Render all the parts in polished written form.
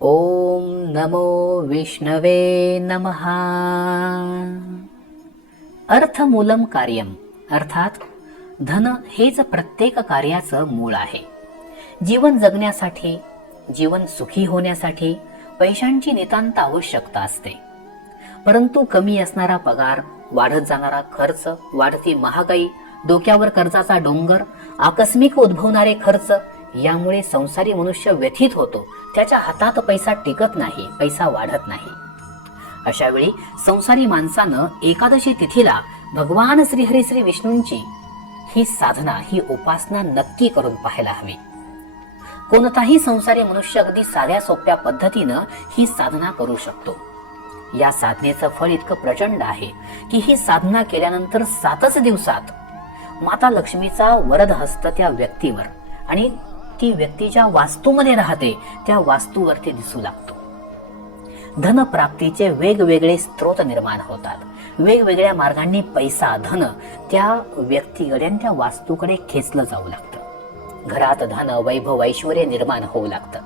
ओम नमो विष्णवे नमः। अर्थमूलम कार्यम अर्थात धन हेच प्रत्येक कार्याचं मूळ आहे. जीवन जगण्यासाठी, जीवन सुखी होण्यासाठी पैशांची नितांत आवश्यकता असते. परंतु कमी असणारा पगार, वाढत जाणारा खर्च, वाढती महागाई, डोक्यावर कर्जाचा डोंगर, आकस्मिक उद्भवणारे खर्च यामुळे संसारी मनुष्य व्यथित होतो. त्याच्या हातात पैसा टिकत नाही, पैसा वाढत नाही. अशा वेळी संसारी माणसानं एकादशी तिथीला भगवान श्रीहरी श्री विष्णूंची ही साधना, ही उपासना नक्की करून पाहायला हवी. कोणताही संसारी मनुष्य अगदी साध्या सोप्या पद्धतीनं ही साधना करू शकतो. या साधनेचं फळ इतकं प्रचंड आहे की ही साधना केल्यानंतर 7च दिवसात माता लक्ष्मीचा वरद हस्त त्या व्यक्तीवर आणि ती व्यक्ती ज्या वास्तूमध्ये राहते त्या वास्तूवरती दिसू लागतो. धनप्राप्तीचे वेगवेगळे स्रोत निर्माण होतात. वेगवेगळ्या मार्गांनी पैसा, धन त्या व्यक्तीकडे आणि त्या वास्तूकडे खेचलं जाऊ लागतं. घरात धन, वैभव, ऐश्वर्य निर्माण होऊ लागतं.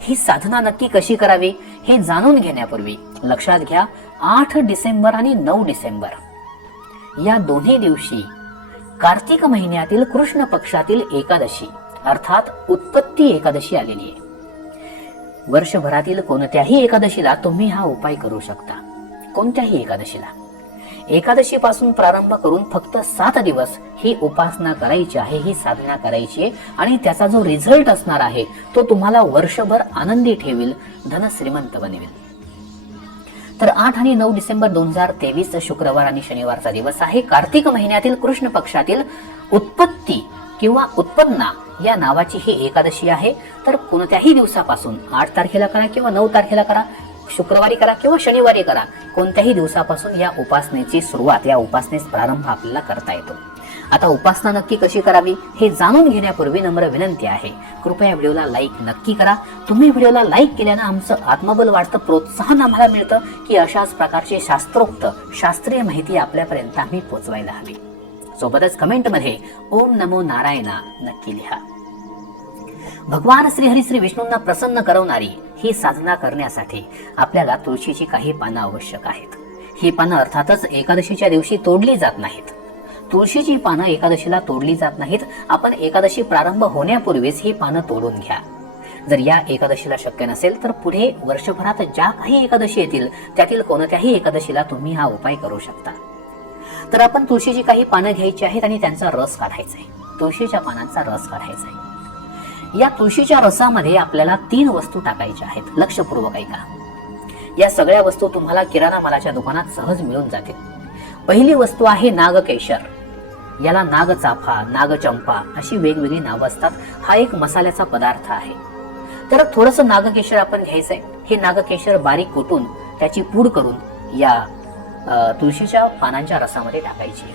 ही साधना नक्की कशी करावी हे जाणून घेण्यापूर्वी लक्षात घ्या, 8 डिसेंबर आणि 9 डिसेंबर या दोन्ही दिवशी कार्तिक महिन्यातील कृष्ण पक्षातील एकादशी अर्थात उत्पत्ती एकादशी आलेली आहे. वर्षभरातील कोणत्याही एकादशीला तुम्ही हा उपाय करू शकता. कोणत्याही एकादशीला, एकादशी पासून प्रारंभ करून फक्त 7 दिवस ही उपासना करायची आहे, ही साधना करायची आहे आणि त्याचा जो रिझल्ट असणार आहे तो तुम्हाला वर्षभर आनंदी ठेवील, धन श्रीमंत बनवेल. तर 8 आणि 9 डिसेंबर 2023 शुक्रवार आणि शनिवारचा दिवस आहे. कार्तिक महिन्यातील कृष्ण पक्षातील उत्पत्ती किंवा उत्पन्ना या नावाची ही एकादशी आहे. तर कोणत्याही दिवसापासून 8 तारखेला करा किंवा 9 तारखेला करा, शुक्रवारी करा किंवा शनिवारी करा, कोणत्याही दिवसापासून या उपासनेची सुरुवात, या उपासनेस प्रारंभ आपल्याला करता येतो. आता उपासना नक्की कशी करावी हे जाणून घेण्यापूर्वी नम्र विनंती आहे, कृपया व्हिडिओला लाईक नक्की करा. तुम्ही व्हिडिओला लाईक केल्यानं आमचं आत्मबल वाढतं, प्रोत्साहन आम्हाला मिळतं की अशाच प्रकारचे शास्त्रोक्त, शास्त्रीय माहिती आपल्यापर्यंत आम्ही पोहोचवायला हवी. सोबतच कमेंटमध्ये ओम नमो नारायणा नक्की लिहा. भगवान श्रीहरी श्री विष्णूंना प्रसन्न करवणारी ही साधना करण्यासाठी आपल्याला तुळशीची काही पानं आवश्यक आहेत. ही पानं अर्थातच एकादशीच्या दिवशी तोडली जात नाहीत. तुळशीची पानं एकादशीला तोडली जात नाहीत. आपण एकादशी प्रारंभ होण्यापूर्वीच ही पानं तोडून घ्या. जर या एकादशीला शक्य नसेल तर पुढे वर्षभरात ज्या काही एकादशी येतील त्यातील कोणत्याही एकादशीला तुम्ही हा उपाय करू शकता. तर आपण तुळशीची काही पानं घ्यायची आहेत आणि त्यांचा रस काढायचा आहे. तुळशीच्या पानांचा रस काढायचा आहे. या तुळशीच्या रसामध्ये आपल्याला 3 वस्तू टाकायच्या आहेत. लक्षपूर्वक ऐका. या सगळ्या वस्तू तुम्हाला किराणा मालाच्या दुकानात सहज मिळून जातील. पहिली वस्तू आहे नागकेशर. याला नागचाफा, नागचंपा अशी वेगवेगळी नावं असतात. हा एक मसाल्याचा पदार्थ आहे. तर थोडंसं नागकेशर आपण घ्यायचंय. हे नागकेशर बारीक कुटून त्याची पूड करून या तुळशीच्या पानांच्या रसामध्ये टाकायची.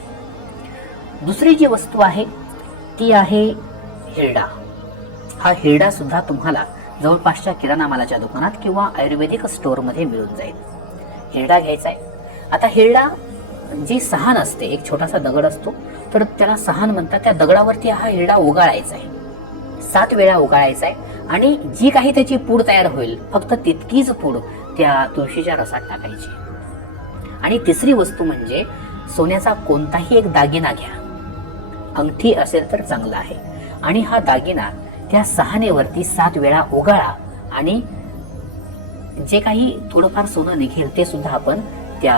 दुसरी जी वस्तू आहे ती आहे हिरडा. हा हिरडा सुद्धा तुम्हाला जवळपासच्या किराणा मालाच्या दुकानात किंवा आयुर्वेदिक स्टोअर मध्ये मिळून जाईल. हिरडा घ्यायचा आहे. आता हिरडा जी सहान असते, एक छोटासा दगड असतो, तर त्याला सहान म्हणतात. त्या दगडावरती हा हिरडा उगाळायचा आहे. 7 वेळा उगाळायचा आहे आणि जी काही त्याची पूड तयार होईल फक्त तितकीच पूड त्या तुळशीच्या रसात टाकायची. आणि तिसरी वस्तू म्हणजे सोन्याचा कोणताही एक दागिना घ्या. अंगठी असेल तर चांगला आहे. आणि हा दागिना त्या सहानेवरती 7 वेळा उगाळा आणि जे काही थोडंफार सोनं निघेल ते सुद्धा आपण त्या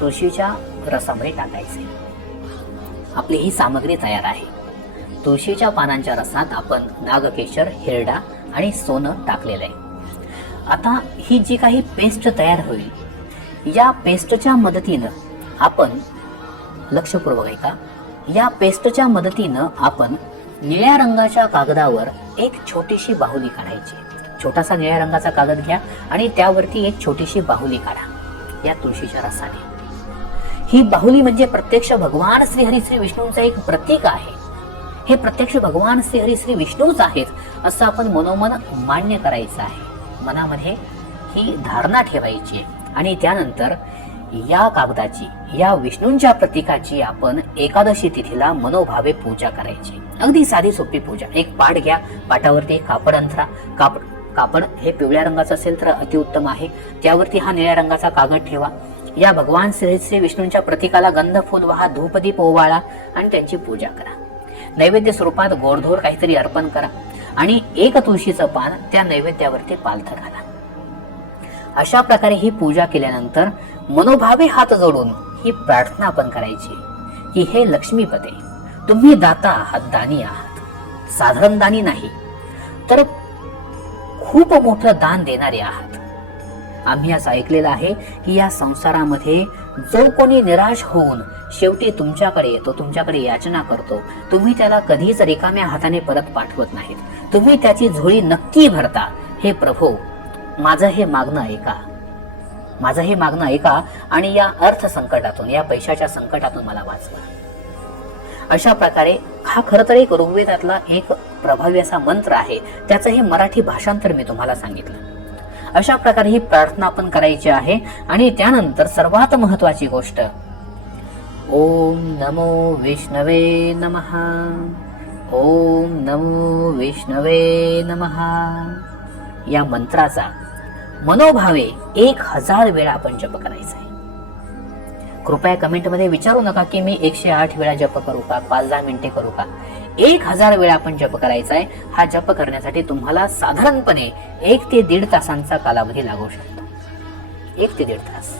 तुळशीच्या रसामध्ये टाकायचे. आपली ही सामग्री तयार आहे. तुळशीच्या पानांच्या रसात आपण नागकेशर, हिरडा आणि सोनं टाकलेलं आहे. आता ही जी काही पेस्ट तयार होईल, या पेस्टच्या मदतीनं आपण, लक्षपूर्वक ऐका, या पेस्टच्या मदतीनं आपण निळ्या रंगाच्या कागदावर एक छोटीशी बाहुली काढायची. छोटासा निळ्या रंगाचा कागद घ्या आणि त्यावरती एक छोटीशी बाहुली काढा या तुळशीच्या रसाने. ही बाहुली म्हणजे प्रत्यक्ष भगवान श्रीहरी श्री विष्णूंचं एक प्रतीक आहे. हे प्रत्यक्ष भगवान श्रीहरी श्री विष्णूच आहेत असं आपण मनोमन मान्य करायचं आहे. मनामध्ये ही धारणा ठेवायची आहे आणि त्यानंतर या कागदाची, या विष्णूंच्या प्रतीकाची आपण एकादशी तिथीला मनोभावे पूजा करायची. अगदी साधी सोपी पूजा. एक पाट घ्या, पाटावरती एक कापड अंथरा, कापड हे पिवळ्या रंगाचं असेल तर अतिउत्तम आहे. त्यावरती हा निळ्या रंगाचा कागद ठेवा. या भगवान श्री विष्णूंच्या प्रतीकाला गंध फूल वाहा, धूपदीप ओवाळा आणि त्यांची पूजा करा. नैवेद्य स्वरूपात गोडधोड काहीतरी अर्पण करा आणि एक तुळशीचं पान त्या नैवेद्यावरती पालथं घाला. अशा प्रकारे ही पूजा केल्यानंतर मनोभावे हात जोडून ही प्रार्थना आपण करायची की हे लक्ष्मीपते, तुम्ही दाता आहात, दानी आहात. साधारण दानी नाही तर खूप मोठं दान देणारे आहात. आम्ही असं ऐकलेलं आहे की या संसारामध्ये जो कोणी निराश होऊन शेवटी तुमच्याकडे येतो, तुमच्याकडे याचना करतो, तुम्ही त्याला कधीच रिकाम्या हाताने परत पाठवत नाहीत. तुम्ही त्याची झोळी नक्की भरता. हे प्रभू, माझं हे मागणं ऐका, माझं हे मागणं ऐका आणि या अर्थ संकटातून, या पैशाच्या संकटातून मला वाचवा. अशा प्रकारे हा खरं तर एक ऋग्वेदातला एक प्रभावी असा मंत्र आहे. त्याचं हे मराठी भाषांतर मी तुम्हाला सांगितलं. अशा प्रकारे ही प्रार्थना आपण करायची आहे. आणि त्यानंतर सर्वात महत्वाची गोष्ट, ओम नमो विष्णवे नमः, ओम नमो विष्णवे नमः या मंत्राचा मनोभावे 1000 वेळा आपण जप करायचा आहे. कृपया कमेंटमध्ये विचारू नका की मी 108 वेळा जप करू का, 5-10 मिनिटे करू का. 1000 वेळा आपण जप करायचा आहे. हा जप करण्यासाठी तुम्हाला साधारणपणे 1 ते 1.5 तासांचा कालावधी लागू शकतो. 1 ते 1.5 तास.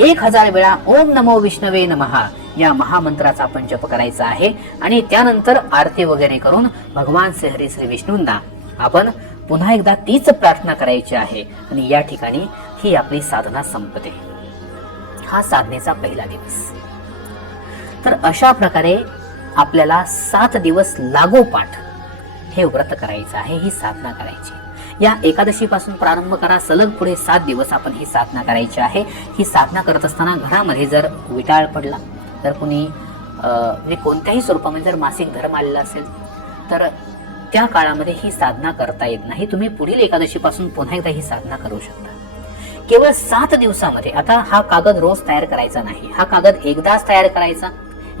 1000 वेळा ओम नमो विष्णवे नमः या महामंत्राचा आपण जप करायचा आहे. आणि त्यानंतर आरती वगैरे करून भगवान श्री विष्णूंना आपण पुन्हा एकदा तीच प्रार्थना करायची आहे. आणि या ठिकाणी ही आपली साधना संपते. हा साधनेचा पहिला दिवस. तर अशा प्रकारे आपल्याला 7 दिवस लागोपाठ हे व्रत करायचं आहे, ही साधना करायची. या एकादशीपासून प्रारंभ करा, सलग पुढे 7 दिवस आपण ही साधना करायची आहे. ही साधना करत असताना घरामध्ये जर विटाळ पडला, तर कुणी कोणत्याही स्वरूपामध्ये जर मासिक धर्म आलेला असेल तर त्या काळामध्ये ही साधना करता येत नाही. तुम्ही पुढील एकादशीपासून पुन्हा एकदा ही साधना करू शकता. केवळ 7 दिवसामध्ये. आता हा कागद रोज तयार करायचा नाही. हा कागद एकदाच तयार करायचा,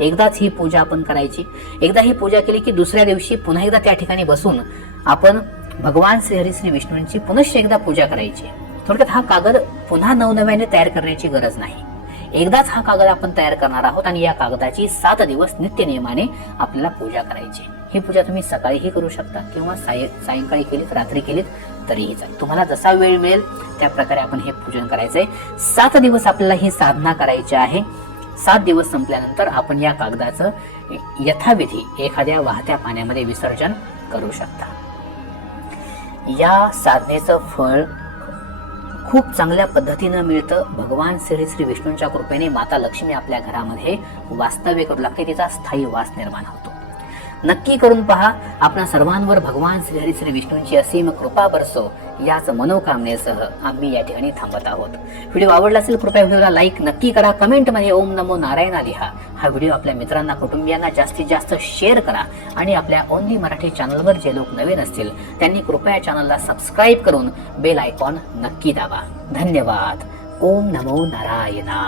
एकदाच ही पूजा आपण करायची. एकदा ही पूजा केली की दुसऱ्या दिवशी पुन्हा एकदा त्या ठिकाणी बसून आपण भगवान श्री विष्णूंची पुनश्च एकदा पूजा करायची. थोडक्यात हा कागद पुन्हा नवनव्याने तयार करण्याची गरज नाही. एकदाच हा कागद आपण तयार करणार आहोत आणि या कागदाची 7 दिवस नित्य नियमाने आपल्याला पूजा करायची. ही पूजा तुम्ही सकाळीही करू शकता किंवा सायंकाळी केलीत, रात्री केलीत तरीही चालेल. तुम्हाला जसा वेळ मिळेल त्या प्रकारे आपण हे पूजन करायचंय. 7 दिवस आपल्याला ही साधना करायची आहे. 7 दिवस संपल्यानंतर आपण या कागदाचं यथाविधी एखाद्या वाहत्या पाण्यामध्ये विसर्जन करू शकता. या साधनेचं फळ खूप चांगल्या पद्धतीनं मिळतं. भगवान श्री विष्णूंच्या कृपेने माता लक्ष्मी आपल्या घरामध्ये वास्तव्य करू लागते, तिचा स्थायी वास निर्माण होतो. नक्की करून पहा. आपल्या सर्वांवर भगवान श्री विष्णूंची असीम कृपा बरसो याच मनोकामनेसह आम्ही या ठिकाणी थांबत आहोत. व्हिडिओ आवडला असेल कृपया व्हिडिओला लाईक नक्की करा. कमेंटमध्ये ओम नमो नारायणा लिहा. हा व्हिडिओ आपल्या मित्रांना, कुटुंबियांना जास्तीत जास्त शेअर करा. आणि आपल्या ओनली मराठी चॅनलवर जे लोक नवीन असतील त्यांनी कृपया चॅनलला सबस्क्राईब करून बेल आयकॉन नक्की दाबा. धन्यवाद. ओम नमो नारायणा.